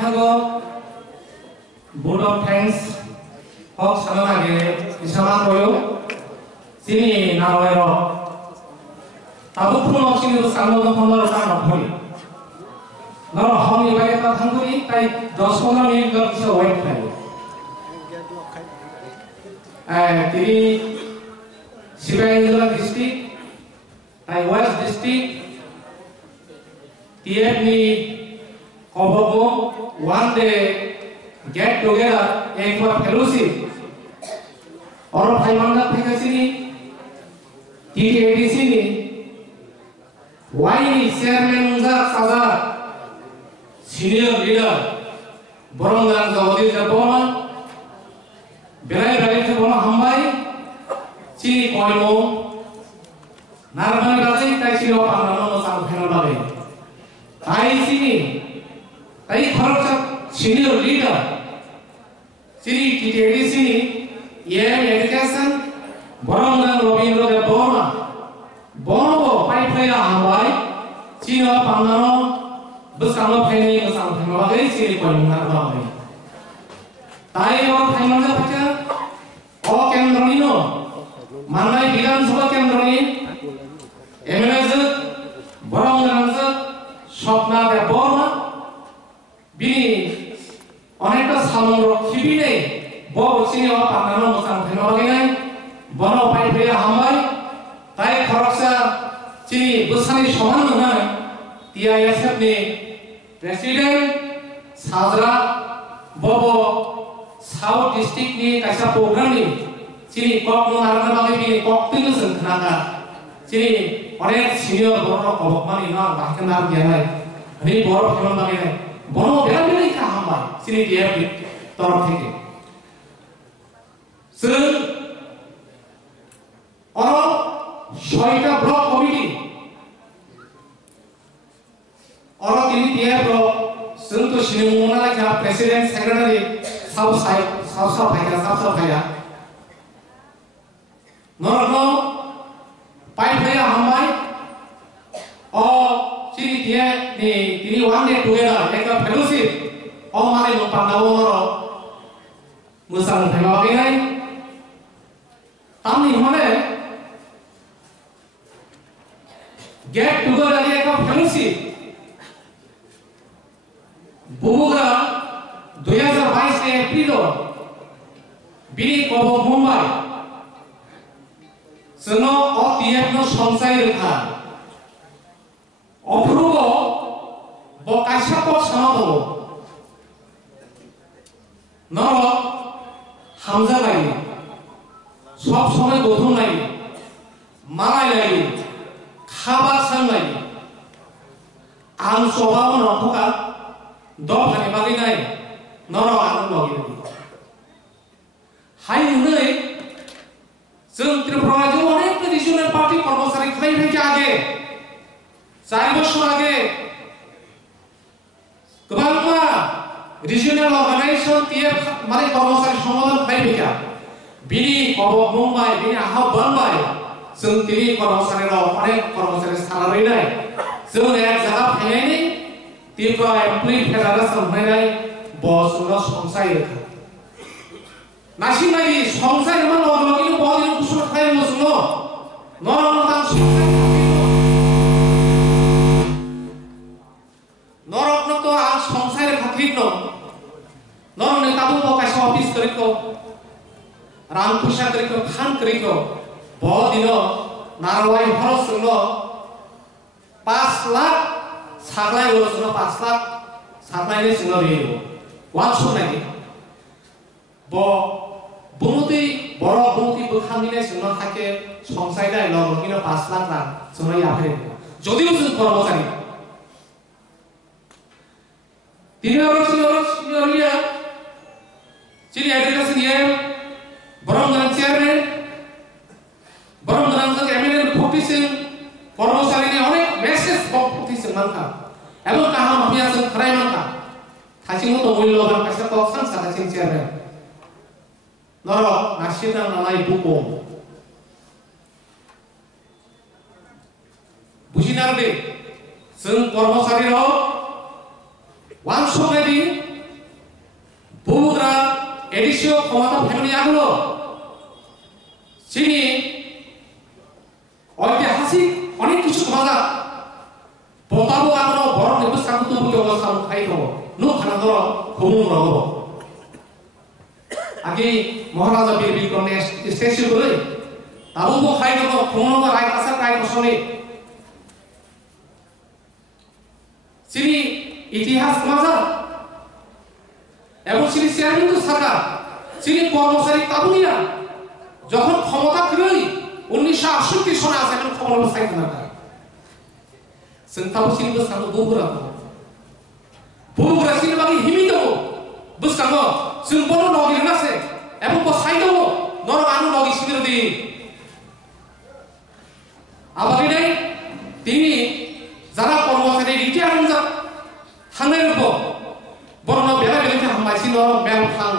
타고 board of thanks hok sanamage isama koyo sini naroero tabu puno sini sango no kono sa nokori noro homi bage ta thanguri tai 10-15 minute gor kise wait kari tiri Sibaizula district tai West district TF ni kobogo one day get together एक बार fellowship और भाई मंगा फेंका सिनी TTADC ni Y chairman उनका साजा senior leader बरंगान जावदी जबोना बेलाई से बोला हम भाई चीनी कोइलो नारबानी बाजे ताई चिरो पानानो नो सांग फेनो बागे ताई चीनी ताई खरचा senior leader Siri TTADC EM education Borongan Robindro de Boma Bono pai phaya hambai chino pangano busano phai busano phai bagai siri koinga bagai tai or phaimanga phacha o kendroni manai bidan sabha kendroni MLS Borongan Shopna de Boma bini অনেকটা সামগ্র খিবি নেই বড় চিনি ও পানানো মোসান ফেনো লাগে নাই বন পাই ফেয়া হামাই তাই খরচা চিনি বুসানি সমান নয় টিআইএসএফ নি প্রেসিডেন্ট সাজরা ববো সাউথ ডিস্ট্রিক্ট নি কাইসা প্রোগ্রাম নি চিনি কক নো আরনা বাগে বি কক তিনু সনখানা চিনি অনেক সিনিয়র বড় কবমানি না বাকেনার গেনাই নি বড় ফেনো লাগে নাই বনো বেলা বেলাই কা হামাই চিনি টিআইএফ তরফ থেকেซึ่งঅর 6টা ব্লক কমিটি অর তিনি TIF ব্লকซึ่งতো সিনিমুনা Laika president secretary south ভাইয়া নরনো পাই ভাইয়া হামাই ও চিনি টিআইএফ ni তিনি one day together একটা fellowship o mane no pandawo ro musang thema bagai tamni mane get together একটা fellowship bubuga 2022 ke April bini kobo Mumbai sono o TF no sonsai rekha অপূর্ব বকাশাপ সমাদব নর হামজা লাগি সব সময় গধুম লাগি মালাই লাগি খাবার সাং লাগি আন স্বভাব নথকা দফানি বাগি নাই নর আনন্দ লাগি হাই নুই जों त्रिपुराजों अनेक रिजनल पार्टी कर्मचारी खाई फैके आगे 4 বছর আগে गोबां रिजनल अर्गानाइजेशन টিএফ মানে কর্মচারী সংগঠন খাইবিকা বিনি কবক মুম্বাই বিনি আহাব বানবাই जों তিনি কর্মচারীরা অনেক কর্মচারী সালারি নাই जों এক জায়গা ফাইনাইনি ত্রিপুরা এমপ্লয়ি ফেডারেশন ফাইনাই বসুল সংসাই নাসি নাই সংসাই মান লগিনো বদিনো কুসুম খাই মসুনো নরনতান সংসাই নরকন তো আজ সংসারের খাতির নরনে তাবু বকাশ অফিস করিকো রামপুষা করিকো খান করিকো বদিন নারওয়াই খরচ হল 5 লাখ সাগলাই হল 5 লাখ সাগলাইনে সিংহ রিও ওয়ানশো নাকি ব বুমতি বড় বুমতি বখানিনে সিংহ থাকে সংসাইদাই লগিনো 5 লাখ রাং সমাই আফে যদিও কর্মচারী তিনি senior leader Ciri education EM Borongan chairman Borongan ke eminent politician কর্মচারী ni অনেক মেসেজ politician manka এবং কাহা মাফিয়া সং খারাই manka থাচিং তো মূল্যবান কাছে তো সংস্থা থাচিং chairman নর নাসিদা নালাই বুকো বুঝিনার দে जों কর্মচারীরাও ওয়ান সময় এডিসিও ক্ষমতা ফ্যামিলি আগলো চিনি ঐতিহাসিক অনেক কিছু কথা পতাবো আগলো বড় নিবস্থান তুবু অবস্থা খাই দেবো নো খানাদর খুবুম রব আগে মহারাজা বীর বিক্রমে স্টেশন করে তাবুবো খাই দেবো খুবুম রায় কাছে রায় কসনে চিনি ইতিহাস মাজা এবং চিনি চেয়ারম্যান সরকার চিনি কর্মচারী তাবুনিয়া যখন ক্ষমতা ফিরই 1968 সনে আছে এখন ক্ষমতা সাইড না সেন্টাবো চিনি তো সামনে বুবুরা চিনি বাকি হিমি দেবো বুঝকামো जों बर' नगिरनासे এবং বসাইদো নর আনু নগি শিবির দি আবারিনে তিনি যারা কর্মচারী রিটায়ার যা থানায় রব বরন বেলা বেলাতে হামাইছিল মেল খান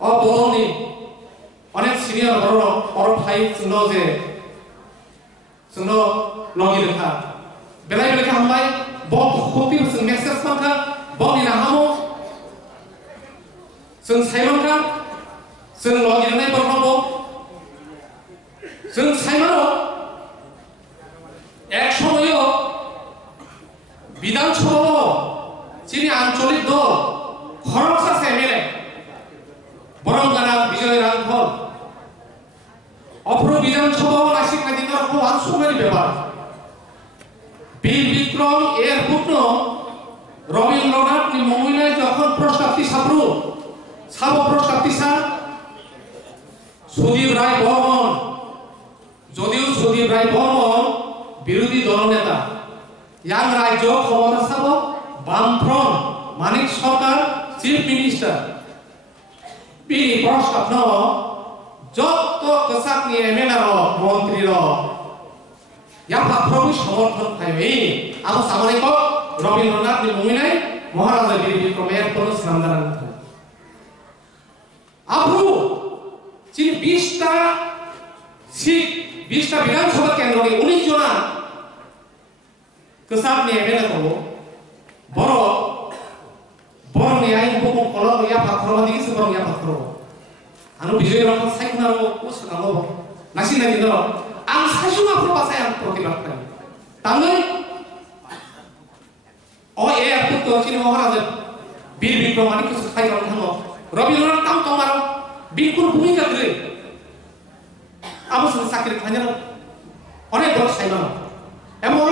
ও বরনি অনেক সিনিয়র বড় ভাই শুনো যে শুনো লগি লেখা বেলা বেলাতে হামাই বক কপি মেসেজ মাখা বনি নাহামো जों साइमनखा जों लगिरनाय बरनांगौ जों साइमनो एक समयो বিধানসভা যিনি আঞ্চলিক দল খরচ আছে এমএলএ বরংগানা বিজয় রাঘব অপর বিধানসভা নাসিক নাদিনার খুব আনসমের ব্যাপার বীর বিক্রম এর পুত্র রবীন্দ্রনাথ নিমঙ্গলায় যখন প্রস্তাবটি ছাপলো সাব প্রস্তাবটিসা সুদীপ রায় বর্মন যদিও সুদীপ রায় বর্মন বিরোধী দল নেতা ইয়াং রাজ্য ক্ষমতা সাব বামফ্রন্ট মানিক সরকার চিফ মিনিস্টার তিনি প্রস্তাব ন যত কসাকনি এমএলএ মন্ত্রী ইয়াফাফ্রবি সমর্থন পাইবে আবো সামরিক রবীন্দ্রনাথ নিমঙ্গলায় মহারাজা বীর বিক্রমের কোন সান্দান আবু যিনি 20টা সিট 20টা বিধানসভা কেন্দ্রে 19 জনা কসাব নিয়ে এমএলএ তো বড় বড় নিয়ে বুকুম কলম ইয়া ফাখরবা দিছে বড় ইয়া ফাখর আনো বিজয় রকম সাইকুনারো কোসনালো নাসি না দিন আম সাসুমা প্রবাসে আম প্রতিবাদ করি তাহলে ও এ আপু তো চিনি মহারাজা বীর বিক্রম মানিক কিছু খাই গেল থামো রবীন্দ্রনাথ তাম তোমার বিলকুল ভূমিকা দিলে আবশ্যক চাকরি খাইনা অনেক বড় সাইমান এমন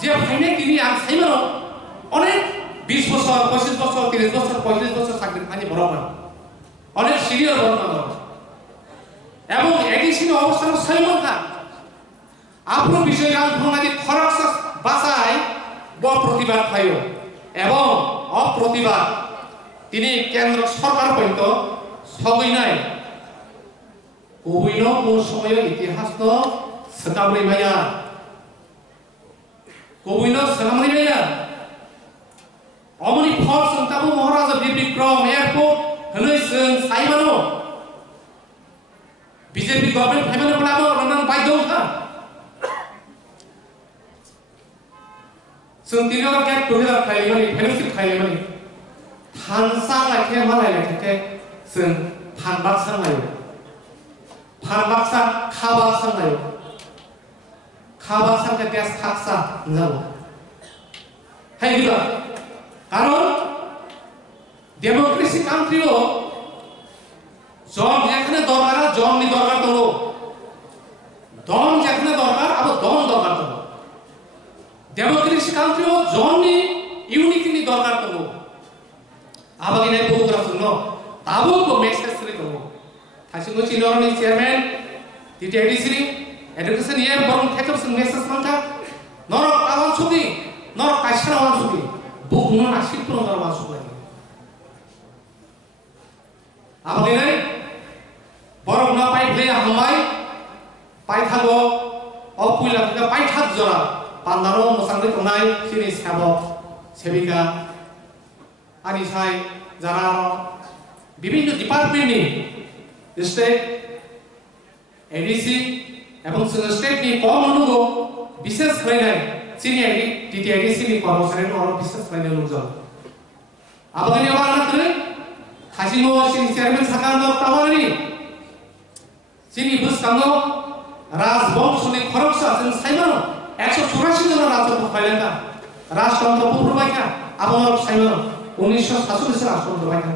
যে ফাইনে তিনি আর সাইমান অনেক 20 বছর 25 বছর 30 বছর 35 বছর চাকরি খাইনি বরাবর অনেক সিনিয়র বর্ণনা এবং এডিসিন অবস্থান সাইমান খান আপনার বিষয় গান ভঙ্গাদি খরচ বাঁচায় ব প্রতিবাদ পাইও এবং অপ্রতিবাদ তিনি কেন্দ্র সরকার পর্যন্ত সবই নাই কবিন কোন সময় ইতিহাস তো সকাবরি মায়া কবিন সকাবরি মায়া অমনি ফল সন্তাবু মহারাজা বীর বিক্রম এয়ারপোর্ট হলে সাইমানো বিজেপি গভর্নমেন্ট ফাইমানো বলাবো রনান বাইদো হা সন্তিনো কে তোহিলা খাইমানি ফেলোশিপ খাইমানি थानसा लाइके मालाय लाइके जों फानबाक सांलायो फानबाकसा खाबा सांलायो खाबा सांके देश खाकसा जाबो हाय बिला कारण डेमोक्रेसी कान्ट्रिओ जन जेखाने दरकार जन नि दरकार दङ दम जेखाने दरकार अब दम दरकार दङ डेमोक्रेसी कान्ट्रिओ जन नि इउनिटी नि दरकार दङ आबागिने बुबुरा सुनो ताबो को मेसेज रे दङ थासिगो चिनरनि चेयरमैन टिटिआइडिसि एडुकेशन ये बरम थेकर सुन मेसेज मानता नर आवाज सुबि नर काइसा आवाज सुबि बुगुनो नासिक पुरो आवाज सुबि आबागिने बरम ना पाइ प्ले हामाय पाइ थागो अपुइला का पाइ थाग जरा पान्दारो मोसांगै तनाय सिनि साबो सेबिका आनिसाय যারা বিভিন্ন ডিপার্টমেন্টে স্টেট এডিসি এবং স্টেটনি কম অনুগো বিশেষ খাইনাই সিনিয়রি টিটিআইডিসি নি কর্মচারী অর বিশেষ খাইনাই লোকজন আবাগানি আবার না করে 가시모 신 체르면 사간도 따와니 진이 부스강도 राजवंशले खरबसा जों साइमन 184 জন राजवंश फाइलेंगा राष्ट्रतंत्र पुरबाइका आबोर साइमन 1947 राष्ट्रतंत्र बाइका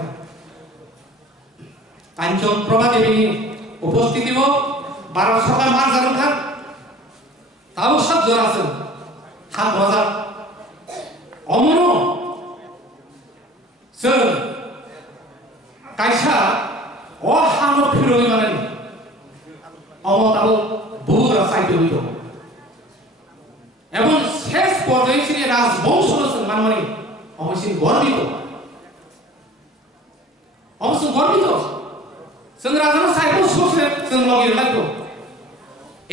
कांचन प्रभा देवी उपस्थितिव भारत सरकार मान जारुखा ताव सब जरासन हात बजार अमनो जों कायसा अ हानो फिरोइ माने অমতাও বহুরা সাইতে হইতো এবং শেষ পর্যায়ে তিনি রাজবংশ সম্মানমানি অবশ্যই গর্বিত जों राजानो साइखौ ससे जों लगे लागो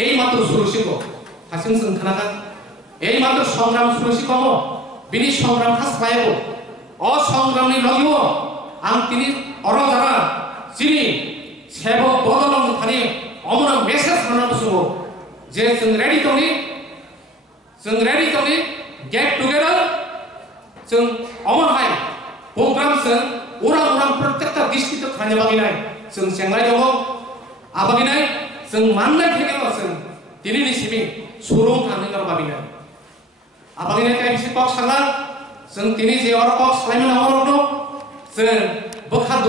এই মাত্র সুরসিক হাসিং जों खोनागोन এই মাত্র সংগ্রাম সুরসিক বিনি সংগ্রাम খাসबायबो अ সংগ্रामनि लगिव आं तिनि अरजारा जिनि सेबो बदलम थानि अमर मेसेज खालामनो सुबो जे जों रेडी तनि गेट टुगेदर जों अमर हाय प्रोग्राम जों उरां प्रत्येकता डिस्ट्रिक्ट थाने बागिनाय जों सेंलाय दङ आबागिनाय जों माननाय थेगेल जों दिनैनि सिबिं सुरुं थांनो बागिनाय आबागिनाय कायसे पक्ष साला जों दिनै जे अर पक्ष लायमोन अमर जों बोखा